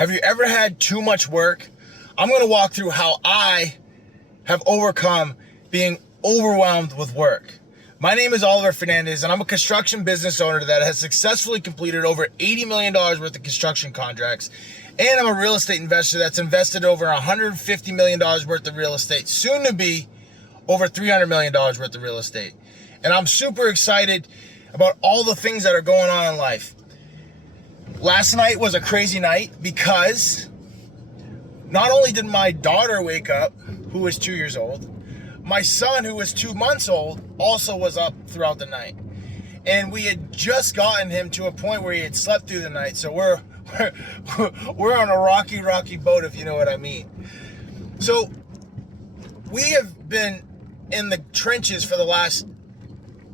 Have you ever had too much work? I'm going to walk through how I have overcome being overwhelmed with work. My name is Oliver Fernandez, and I'm a construction business owner that has successfully completed over $80 million worth of construction contracts. And I'm a real estate investor that's invested over $150 million worth of real estate, soon to be over $300 million worth of real estate. And I'm super excited about all the things that are going on in life. Last night was a crazy night because not only did my daughter wake up, who was 2 years old, my son, who was 2 months old, also was up throughout the night. And we had just gotten him to a point where he had slept through the night. So we're on a rocky boat, if you know what I mean. So we have been in the trenches for the last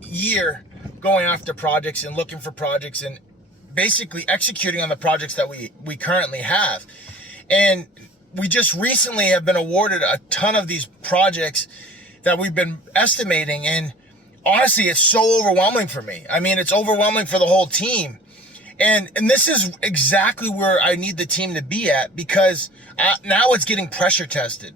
year going after projects and looking for projects and basically executing on the projects that we currently have. And we just recently have been awarded a ton of these projects that we've been estimating. And honestly, it's so overwhelming for me. I mean, it's overwhelming for the whole team. And this is exactly where I need the team to be at, because now it's getting pressure tested.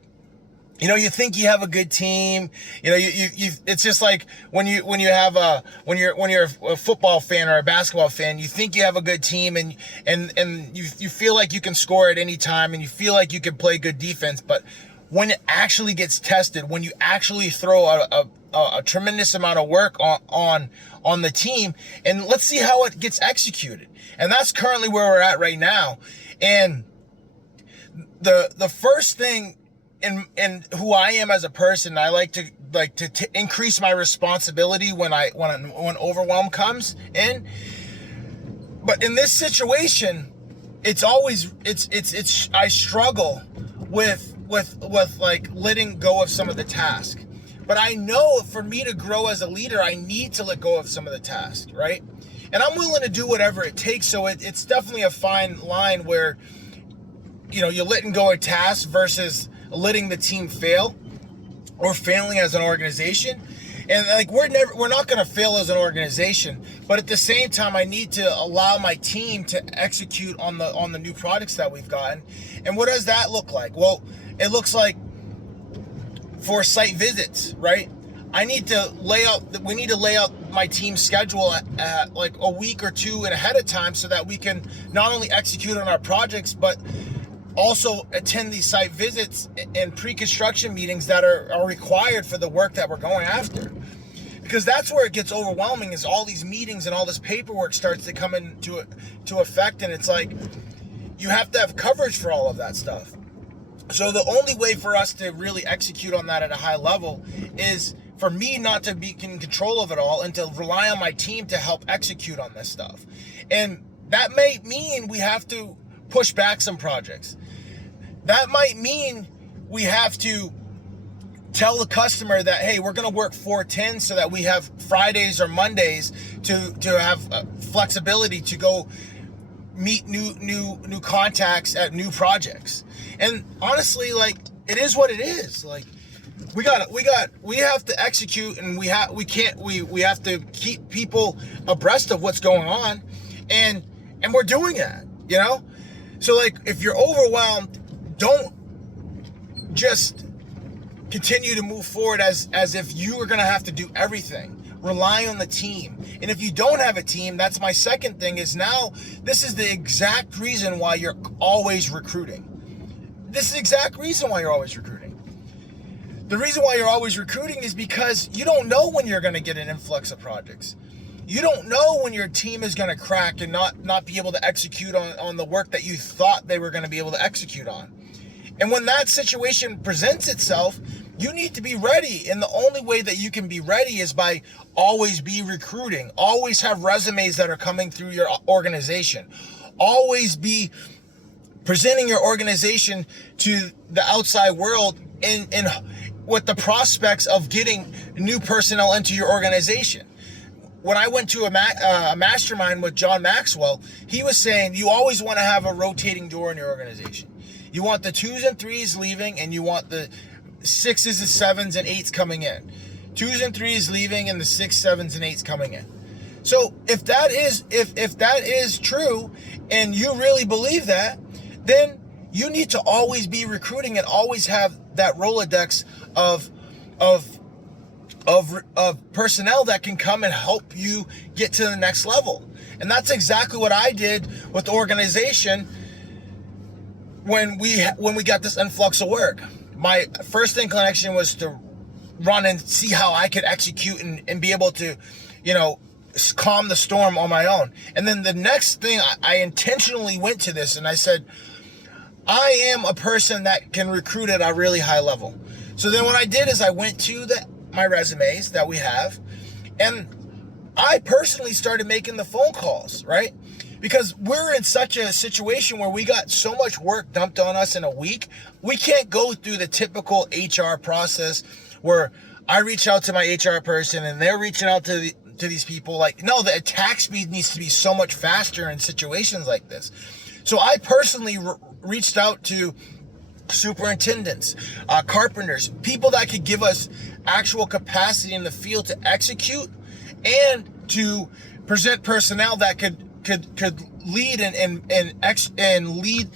You know, you think you have a good team. You know, it's just like when you're a football fan or a basketball fan, you think you have a good team and you feel like you can score at any time and you feel like you can play good defense. But when it actually gets tested, when you actually throw a tremendous amount of work on the team, and let's see how it gets executed. And that's currently where we're at right now. And the first thing, and who I am as a person, I like to increase my responsibility when overwhelm comes in. But in this situation, it's always I struggle with like letting go of some of the task. But I know for me to grow as a leader, I need to let go of some of the tasks, right? And I'm willing to do whatever it takes. So it's definitely a fine line where, you know, you're letting go of tasks versus letting the team fail or failing as an organization. And like we're not going to fail as an organization, but at the same time, I need to allow my team to execute on the new products that we've gotten. And what does that look like? Well, it looks like for site visits, right? We need to lay out my team's schedule at like a week or two ahead of time so that we can not only execute on our projects, but also attend these site visits and pre-construction meetings that are required for the work that we're going after. Because that's where it gets overwhelming, is all these meetings and all this paperwork starts to come into effect, and it's like you have to have coverage for all of that stuff. So the only way for us to really execute on that at a high level is for me not to be in control of it all and to rely on my team to help execute on this stuff. And that may mean we have to push back some projects. That might mean we have to tell the customer that, hey, we're going to work 4/10 so that we have Fridays or Mondays to have flexibility to go meet new contacts at new projects. And honestly, like, it is what it is. Like, we have to execute, and we have to keep people abreast of what's going on, and we're doing that, you know? So like, if you're overwhelmed, don't just continue to move forward as if you are going to have to do everything. Rely on the team. And if you don't have a team, that's my second thing, is now this is the exact reason why you're always recruiting. This is the exact reason why you're always recruiting. The reason why you're always recruiting is because you don't know when you're going to get an influx of projects. You don't know when your team is going to crack and not be able to execute on the work that you thought they were going to be able to execute on. And when that situation presents itself, you need to be ready. And the only way that you can be ready is by always be recruiting. Always have resumes that are coming through your organization. Always be presenting your organization to the outside world and with the prospects of getting new personnel into your organization. When I went to a mastermind with John Maxwell, he was saying you always want to have a rotating door in your organization. You want the 2s and 3s leaving, and you want the 6s and 7s and 8s coming in. 2s and 3s leaving, and the 6s, 7s, and 8s coming in. So if that is true, and you really believe that, then you need to always be recruiting and always have that Rolodex of personnel that can come and help you get to the next level. And that's exactly what I did with the organization when we got this influx of work. My first inclination was to run and see how I could execute and be able to, calm the storm on my own. And then the next thing, I intentionally went to this and I said, I am a person that can recruit at a really high level. So then what I did is I went to my resumes that we have, and I personally started making the phone calls, right? Because we're in such a situation where we got so much work dumped on us in a week, we can't go through the typical HR process where I reach out to my HR person and they're reaching out to these people. Like, no, the attack speed needs to be so much faster in situations like this. So I personally reached out to superintendents, carpenters, people that could give us actual capacity in the field to execute and to present personnel that could lead and lead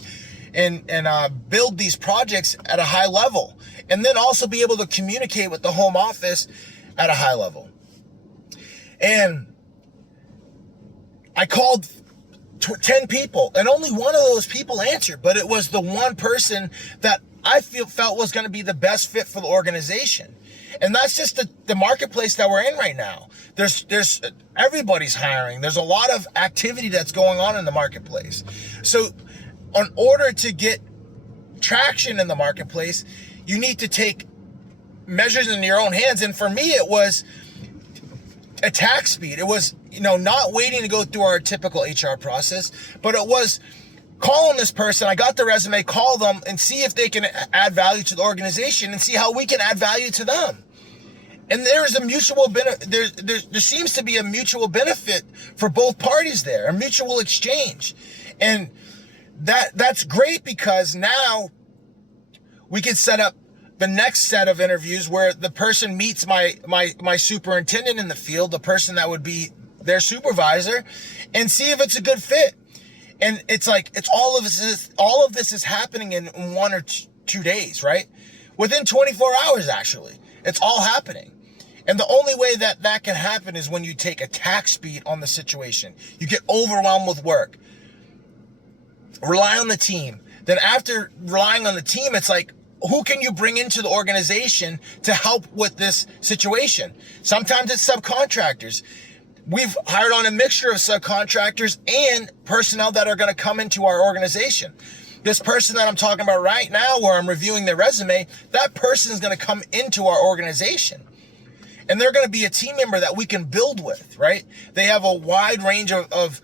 and build these projects at a high level, and then also be able to communicate with the home office at a high level. And I called 10 people, and only one of those people answered, but it was the one person that I felt was going to be the best fit for the organization. And that's just the marketplace that we're in right now. There's everybody's hiring. There's a lot of activity that's going on in the marketplace. So in order to get traction in the marketplace, you need to take measures in your own hands. And for me, it was attack speed. It was, not waiting to go through our typical HR process, but it was calling this person. I got the resume, call them and see if they can add value to the organization and see how we can add value to them. And there's a mutual benefit. There seems to be a mutual benefit for both parties there, a mutual exchange. And that's great, because now we can set up the next set of interviews where the person meets my superintendent in the field, the person that would be their supervisor, and see if it's a good fit. And it's like, all of this is happening in 1 or 2 days, right? Within 24 hours, actually, it's all happening. And the only way that can happen is when you take attack speed on the situation. You get overwhelmed with work. Rely on the team. Then after relying on the team, it's like, who can you bring into the organization to help with this situation? Sometimes it's subcontractors. We've hired on a mixture of subcontractors and personnel that are going to come into our organization. This person that I'm talking about right now, where I'm reviewing their resume, that person is going to come into our organization. And they're going to be a team member that we can build with, right? They have a wide range of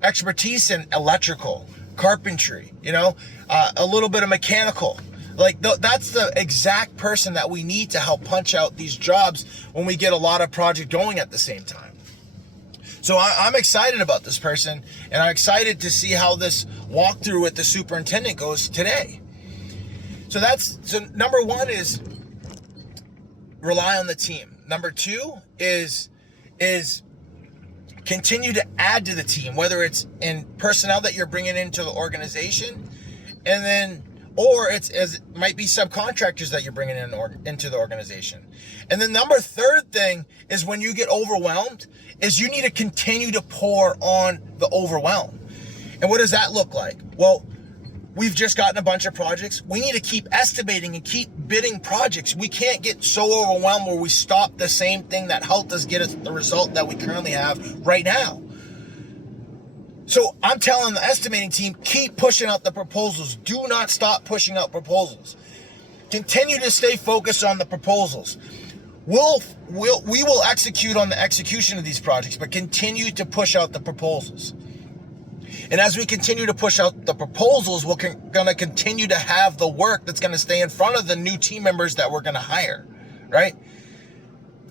expertise in electrical, carpentry, a little bit of mechanical. Like that's the exact person that we need to help punch out these jobs when we get a lot of project going at the same time. So I'm excited about this person, and I'm excited to see how this walkthrough with the superintendent goes today. So number one is rely on the team. Number two is continue to add to the team, whether it's in personnel that you're bringing into the organization, and then or it might be subcontractors that you're bringing into the organization. And then third thing is, when you get overwhelmed, is you need to continue to pour on the overwhelm. And what does that look like? Well, we've just gotten a bunch of projects. We need to keep estimating and keep bidding projects. We can't get so overwhelmed where we stop the same thing that helped us get us the result that we currently have right now. So I'm telling the estimating team, keep pushing out the proposals. Do not stop pushing out proposals. Continue to stay focused on the proposals. We will execute on the execution of these projects, but continue to push out the proposals. And as we continue to push out the proposals, we're going to continue to have the work that's going to stay in front of the new team members that we're going to hire, right?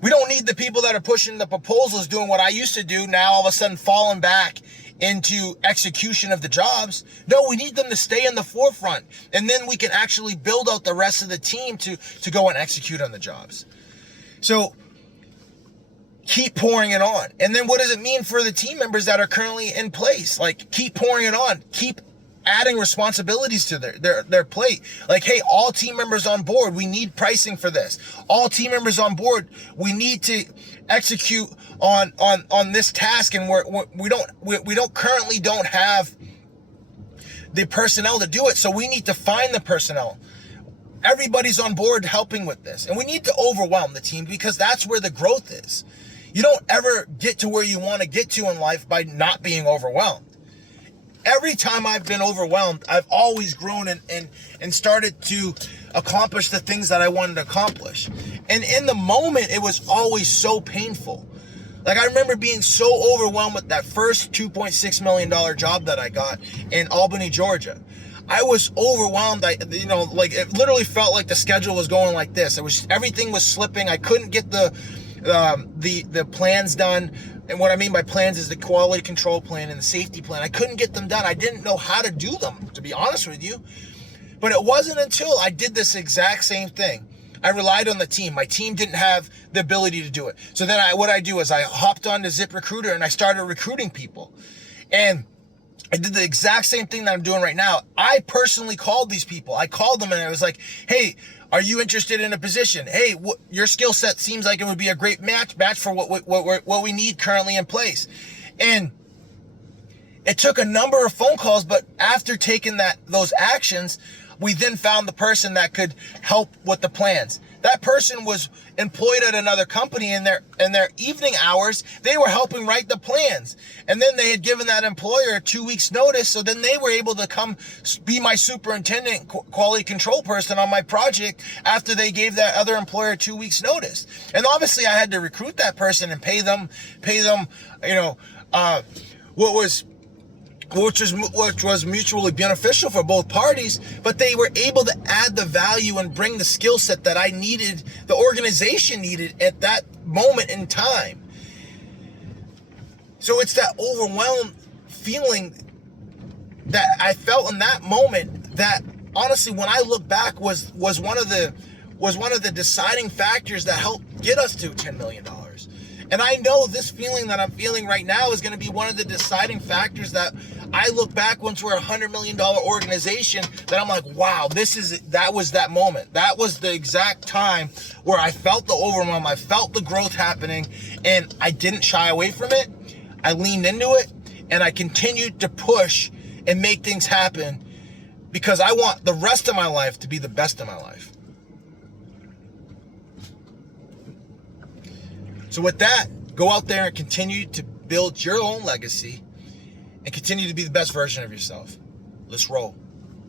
We don't need the people that are pushing the proposals doing what I used to do, now all of a sudden falling back into execution of the jobs. No, we need them to stay in the forefront, and then we can actually build out the rest of the team to go and execute on the jobs. So keep pouring it on. And then what does it mean for the team members that are currently in place? Like, keep pouring it on. Keep adding responsibilities to their plate. Like, hey, all team members on board, we need pricing for this. All team members on board, we need to execute on this task, and we don't currently have the personnel to do it, so we need to find the personnel. Everybody's on board helping with this, and we need to overwhelm the team, because that's where the growth is. You don't ever get to where you want to get to in life by not being overwhelmed. Every time I've been overwhelmed, I've always grown and started to accomplish the things that I wanted to accomplish. And in the moment, it was always so painful. Like, I remember being so overwhelmed with that first $2.6 million job that I got in Albany, Georgia. I was overwhelmed. It literally felt like the schedule was going like this. Everything was slipping. I couldn't get the plans done. And what I mean by plans is the quality control plan and the safety plan. I couldn't get them done. I didn't know how to do them, to be honest with you. But it wasn't until I did this exact same thing. I relied on the team. My team didn't have the ability to do it. So then what I do is I hopped on to ZipRecruiter and I started recruiting people. And I did the exact same thing that I'm doing right now. I personally called these people. I called them and I was like, hey, are you interested in a position? Hey, your skill set seems like it would be a great match for what we need currently in place. And it took a number of phone calls, but after taking those actions, we then found the person that could help with the plans. That person was employed at another company. In their evening hours, they were helping write the plans. And then they had given that employer 2 weeks notice. So then they were able to come be my superintendent quality control person on my project after they gave that other employer 2 weeks notice. And obviously I had to recruit that person and pay them, which was mutually beneficial for both parties, but they were able to add the value and bring the skill set that I needed, the organization needed at that moment in time. So it's that overwhelmed feeling that I felt in that moment that, honestly, when I look back, was one of the deciding factors that helped get us to $10 million. And I know this feeling that I'm feeling right now is going to be one of the deciding factors that I look back once we're a $100 million organization, that I'm like, wow, that was that moment. That was the exact time where I felt the overwhelm. I felt the growth happening, and I didn't shy away from it. I leaned into it, and I continued to push and make things happen, because I want the rest of my life to be the best of my life. So with that, go out there and continue to build your own legacy and continue to be the best version of yourself. Let's roll.